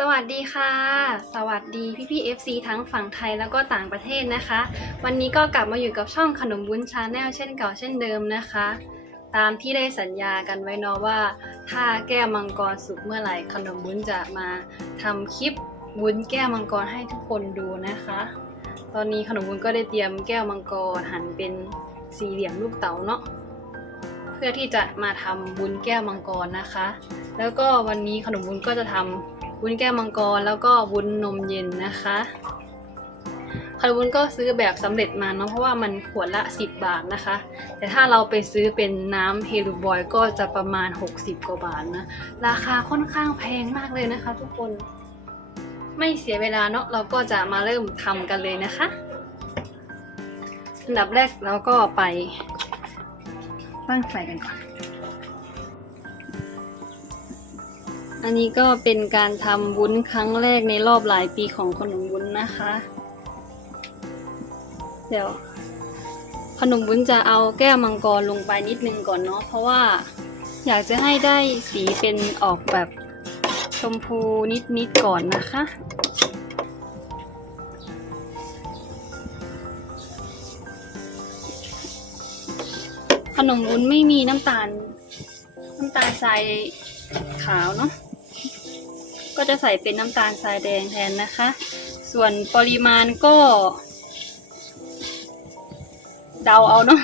สวัสดีค่ะ สวัสดีพี่พี่ FC ทั้งฝั่งไทยแล้วก็ต่างประเทศนะคะ วันนี้ก็กลับมาอยู่กับช่องขนมวุ้นชาแนลเช่นเก่าเช่นเดิมนะคะ ตามที่ได้สัญญากันไว้เนาะว่า ถ้าแก้วมังกรสุกเมื่อไหร่ขนมวุ้นจะมาทำคลิปวุ้นแก้วมังกรให้ทุกคนดูนะคะ ตอนนี้ขนมวุ้นก็ได้เตรียมแก้วมังกรหั่นเป็น สี่เหลี่ยมลูกเต๋าเนาะเพื่อที่จะมาทำวุ้นแก้วมังกรนะคะ แล้วก็วันนี้ขนมวุ้นก็จะทำวุ้นแก้วมังกรแล้วก็วุ้นมเย็นนะคะขนมวุ้นก็ซื้อแบบสำเร็จมาเนาะเพราะว่ามันขวดละ 10 บาทนะคะ แต่ถ้าเราไปซื้อเป็นน้ำเฮลูบอยก็จะประมาณ 60 กว่าบาทนะ ราคาค่อนข้างแพงมากเลยนะคะ ทุกคนไม่เสียเวลาเนาะเราก็จะมาเริ่มทำกันเลยนะคะ อันดับแรกเราก็ไปตั้งไฟกันก่อน อันนี้ก็เป็นการทำวุ้นครั้งแรกในรอบหลายปีของขนมวุ้นนะคะ เดี๋ยวขนมวุ้นจะเอาแก้วมังกรลงไปนิดนึงก่อนเนาะเพราะว่าอยากจะให้ได้สีเป็นออกแบบชมพูนิดๆก่อนนะคะ ขนมวุ้นไม่มีน้ำตาล น้ำตาลทรายขาวเนาะก็จะใส่เป็นน้ำตาลทรายแดงแทนนะคะ ส่วนปริมาณก็เดาเอาเนาะ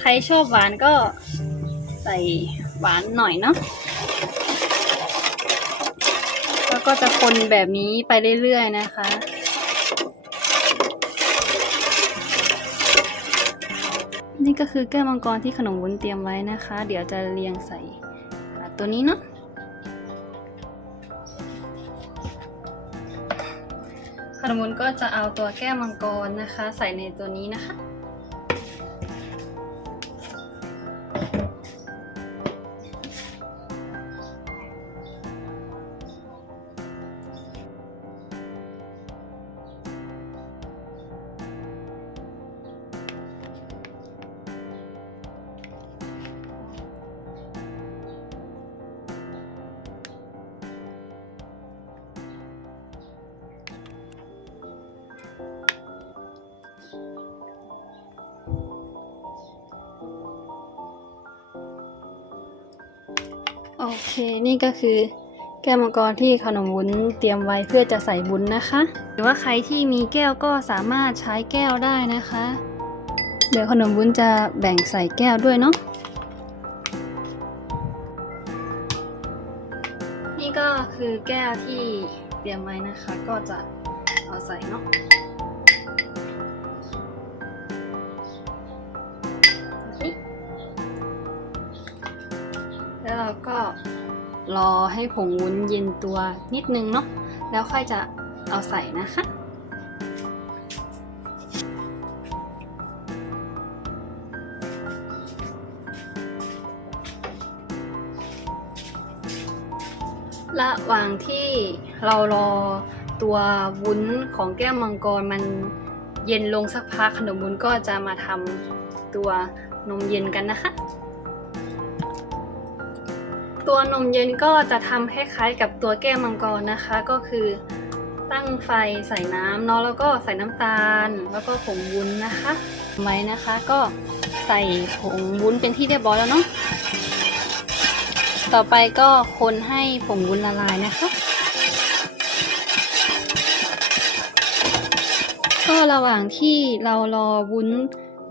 ใครชอบหวานก็ใส่หวานหน่อยเนาะแล้วก็จะคนแบบนี้ไปเรื่อยๆนะคะ นี่ก็คือแก้วมังกรที่ขนมวุ้นเตรียมไว้นะคะ เดี๋ยวจะเรียงใส่ตัวนี้เนาะขนมวุ้นก็จะเอาตัวแก้วมังกรนะคะ ใส่ในตัวนี้นะคะ โอเคนี่ก็คือแก้วมังกรที่ขนมวุ้นเตรียมไว้เพื่อจะใส่บุญนะคะ หรือว่าใครที่มีแก้วก็สามารถใช้แก้วได้นะคะ เดี๋ยวขนมวุ้นจะแบ่งใส่แก้วด้วยเนาะนี่ก็คือแก้วที่เตรียมไว้นะคะ ก็จะเอาใส่เนาะ เราก็รอให้ผงวุ้นเย็นตัวนิดนึงเนาะแล้วค่อยจะเอาใส่นะคะระหว่างที่เรารอตัววุ้นของแก้วมังกรมันเย็นลงสักพักขนมวุ้นก็จะมาทำตัวนมเย็นกันนะคะ ตัวนมเย็นก็จะทำคล้ายๆกับตัวแก้วมังกรนะคะ ก็คือตั้งไฟใส่น้ำเนาะแล้วก็ใส่น้ำตาล แล้วก็ผงวุ้นนะคะไว้นะคะ ก็ใส่ผงวุ้นเป็นที่เรียบร้อยแล้วเนาะต่อไปก็คนให้ผงวุ้นละลายนะคะ ก็ระหว่างที่เรารอวุ้น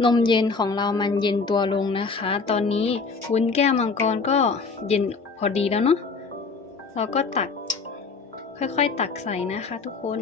นมเย็นของเรามันเย็นตัวลงนะคะ ตอนนี้วุ้นแก้วมังกรก็เย็นพอดีแล้วเนาะ เราก็ตักค่อยๆตักใส่นะคะทุกคน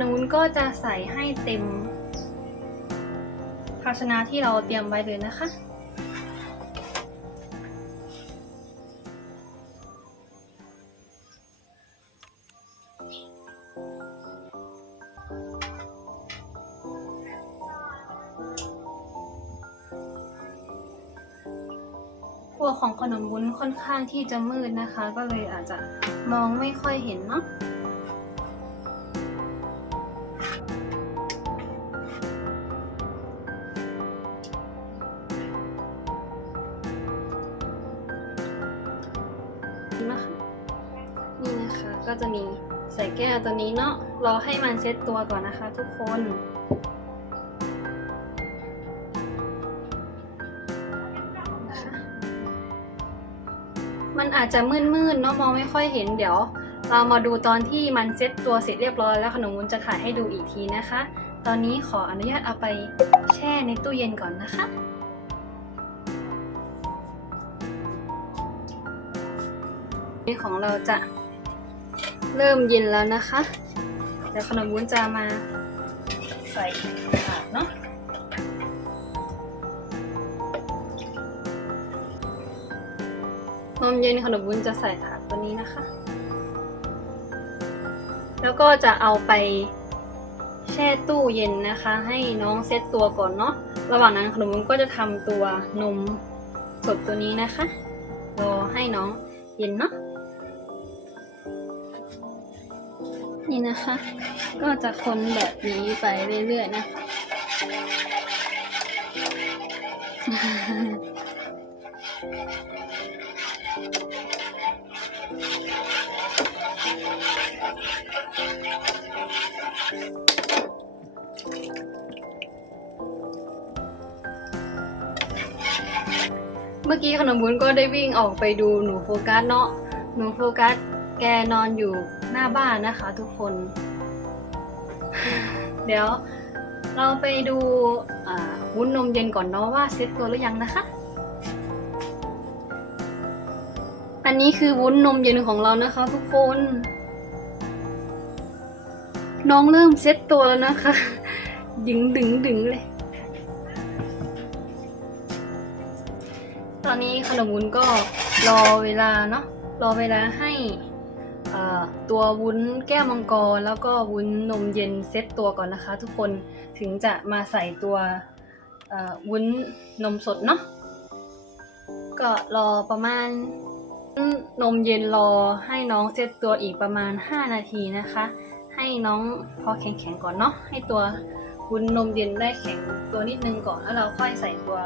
ขนมวุ้นก็จะใส่ให้เต็ม ภาชนะที่เราเตรียมไว้เลยนะคะครัวของขนมวุ้นค่อนข้างที่จะมืดนะคะ ก็เลยอาจจะมองไม่ค่อยเห็นเนาะ ตัวนี้เนาะรอให้มันเซ็ตตัวก่อนนะคะทุกคนนะคะมันอาจจะมืดๆเนาะมองไม่ค่อยเห็นเดี๋ยว เรามาดูตอนที่มันเซ็ตตัวเสร็จเรียบร้อยแล้วขนมวุ้นจะถ่ายให้ดูอีกทีนะคะ ตอนนี้ขออนุญาตเอาไปแช่ในตู้เย็นก่อนนะคะนี่ของเราจะ เริ่มเย็นแล้วนะคะ เดี๋ยวขนมวุ้นจะมาใส่ถาดเนาะนมเย็นขนมวุ้นจะใส่ถาดตัวนี้นะคะ แล้วก็จะเอาไปแช่ตู้เย็นนะคะ ให้น้องเซตตัวก่อนเนาะ ระหว่างนั้นขนมวุ้นก็จะทำตัวนมสดตัวนี้นะคะ รอให้น้องเย็นเนาะ นี่นะคะ ก็จะคนแบบนี้ไปเรื่อยๆนะ เมื่อกี้ขนมวุ้นก็ได้วิ่งออกไปดูหนูโฟกัสเนาะ หนูโฟกัสแกนอนอยู่ หน้าบ้านนะคะ ทุกคน เดี๋ยวเราไปดูอ่าวุ้นนมเย็นก่อนเนาะว่าเซ็ตตัวหรือยังนะคะ อันนี้คือวุ้นนมเย็นของเรานะคะ ทุกคน น้องเริ่มเซ็ตตัวแล้วนะคะดึงดึงดึงเลย ตอนนี้ขนมวุ้นก็รอเวลาเนาะรอเวลาให้เอ่อ ตัววุ้นแก้วมังกร แล้วก็วุ้นนมเย็นเซตตัวก่อนนะคะ ทุกคนถึงจะมาใส่ตัววุ้นนมสดเนาะก็รอประมาณนมเย็นรอให้น้องเซตตัวอีกประมาณ 5 นาทีนะคะ ให้น้องพอแข็งๆก่อนเนาะให้ตัววุ้นนมเย็นได้แข็งตัวนิดนึงก่อนแล้วเราค่อยใส่ตัว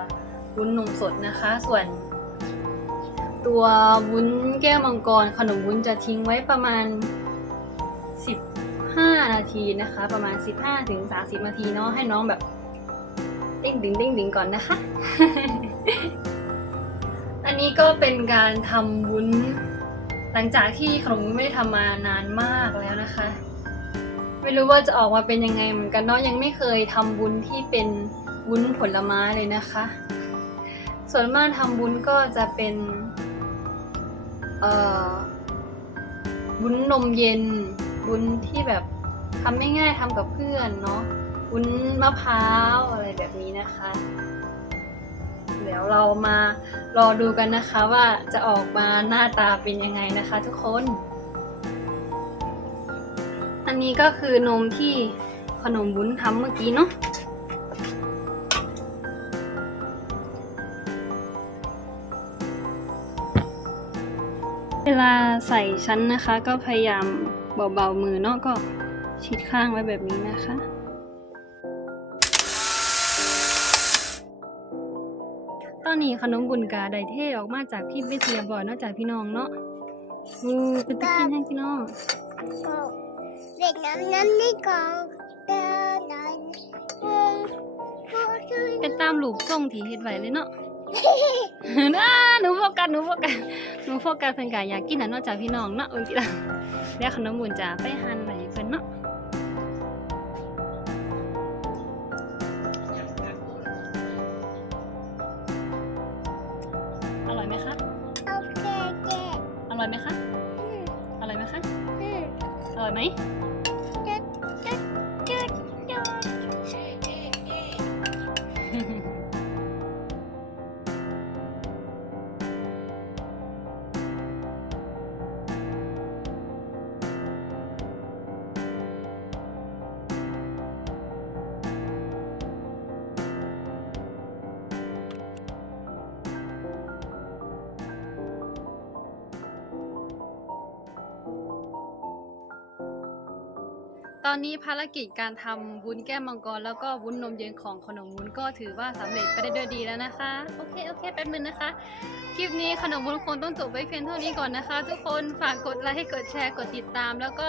วุ้นนมสดนะคะ ส่วน ตัววุ้นแก้วมังกรขนมวุ้นจะทิ้งไว้ประมาณ 15 นาทีนะคะ ประมาณ 15ถึง30 นาทีเนาะให้น้องแบบเด้งดึงเด้งดึงก่อนนะคะ อันนี้ก็เป็นการทำวุ้น หลังจากที่ขนมวุ้นไม่ได้ทำมานานมากแล้วนะคะ ไม่รู้ว่าจะออกมาเป็นยังไงเหมือนกันเนาะยังไม่เคยทำวุ้นที่เป็นวุ้นผลไม้เลยนะคะ ส่วนมากทำวุ้นก็จะเป็น เอ่อวุ้นนมเย็นวุ้นที่แบบทำง่ายๆทำกับเพื่อนเนาะวุ้นมะพร้าวอะไรแบบนี้นะคะ เดี๋ยวเรามารอดูกันนะคะว่าจะออกมาหน้าตาเป็นยังไงนะคะทุกคน อันนี้ก็คือนมที่ขนมวุ้นทำเมื่อกี้เนาะ เวลาใส่ชั้นนะคะ ก็พยายามเบาๆมือเนาะก็ชิดข้างไว้แบบนี้นะคะตอนนี้ขนมบุญกาไดเท่ออกมาจากพี่เบสเซียบ่อยเนอกจากพี่น้องเนาะอือเป็นตะกินให้พี่น้องเด็กน้ำน้ำนี่ก็เดินนอนอืมผู้ช่วยเป็นตามรูปทรงที่เฮ็ดไว้เลยเนาะ น่าหนูโฟกัสหนูโฟกัสหนูโฟกัสเพิ่นกะอยากกินน่ะเนอกจากพี่น้องเนาะเออกินละเดี๋ยวขนมบุญจะไปหั่นไว้ให้เพิ่นเนาะอร่อยไหมคะเอาแก่แก่อร่อยไหมคะอืมอร่อยไหมคะอืมอร่อยไหม ตอนนี้ภารกิจการทำวุ้นแก้มมังกร แล้วก็วุ้นนมเย็นของขนมวุ้นก็ถือว่าสำเร็จไปได้ด้วยดีแล้วนะคะ โอเค โอเคแป๊บนึงนะคะ คลิปนี้ขนมวุ้นคงต้องจบไว้เพียงเท่านี้ก่อนนะคะ ทุกคนฝากกดไลค์กดแชร์กดติดตามแล้วก็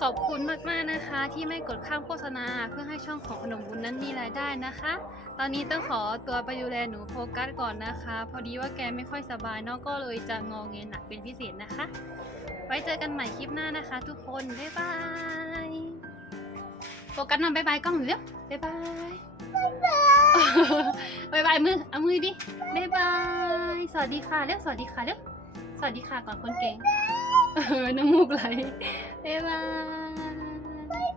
ขอบคุณมากๆนะคะ ที่ไม่กดข้ามโฆษณาเพื่อให้ช่องของขนมวุ้นนั้นมีรายได้นะคะ ตอนนี้ต้องขอตัวไปดูแลหนูโฟกัสก่อนนะคะ พอดีว่าแกไม่ค่อยสบายเนาะก็เลยจะงอเงยหนักเป็นพิเศษนะคะ ไว้เจอกันใหม่คลิปหน้านะคะ ทุกคนบ๊ายบายโฟกัสมาบ๊ายบายกล้องหน่อยเร็วบ๊ายบายบ๊ายบายมือเอามือดิบ๊ายบายสวัสดีค่ะเร็วสวัสดีค่ะเร็วสวัสดีค่ะก่อนคนเก่งเออน้ำมูกไหล บ๊ายบาย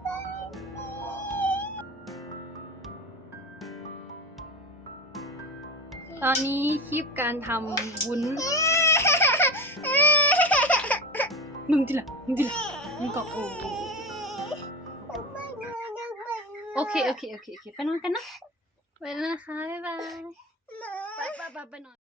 ตอนนี้คลิปการทำวุ้นมึงทีละมึงทีละมึงก็โอ้โหโอเค โอเค โอเค โอเค ไปนอนกันนะ ไปแล้วนะคะ บ๊ายบาย ไปไปไปไปนอน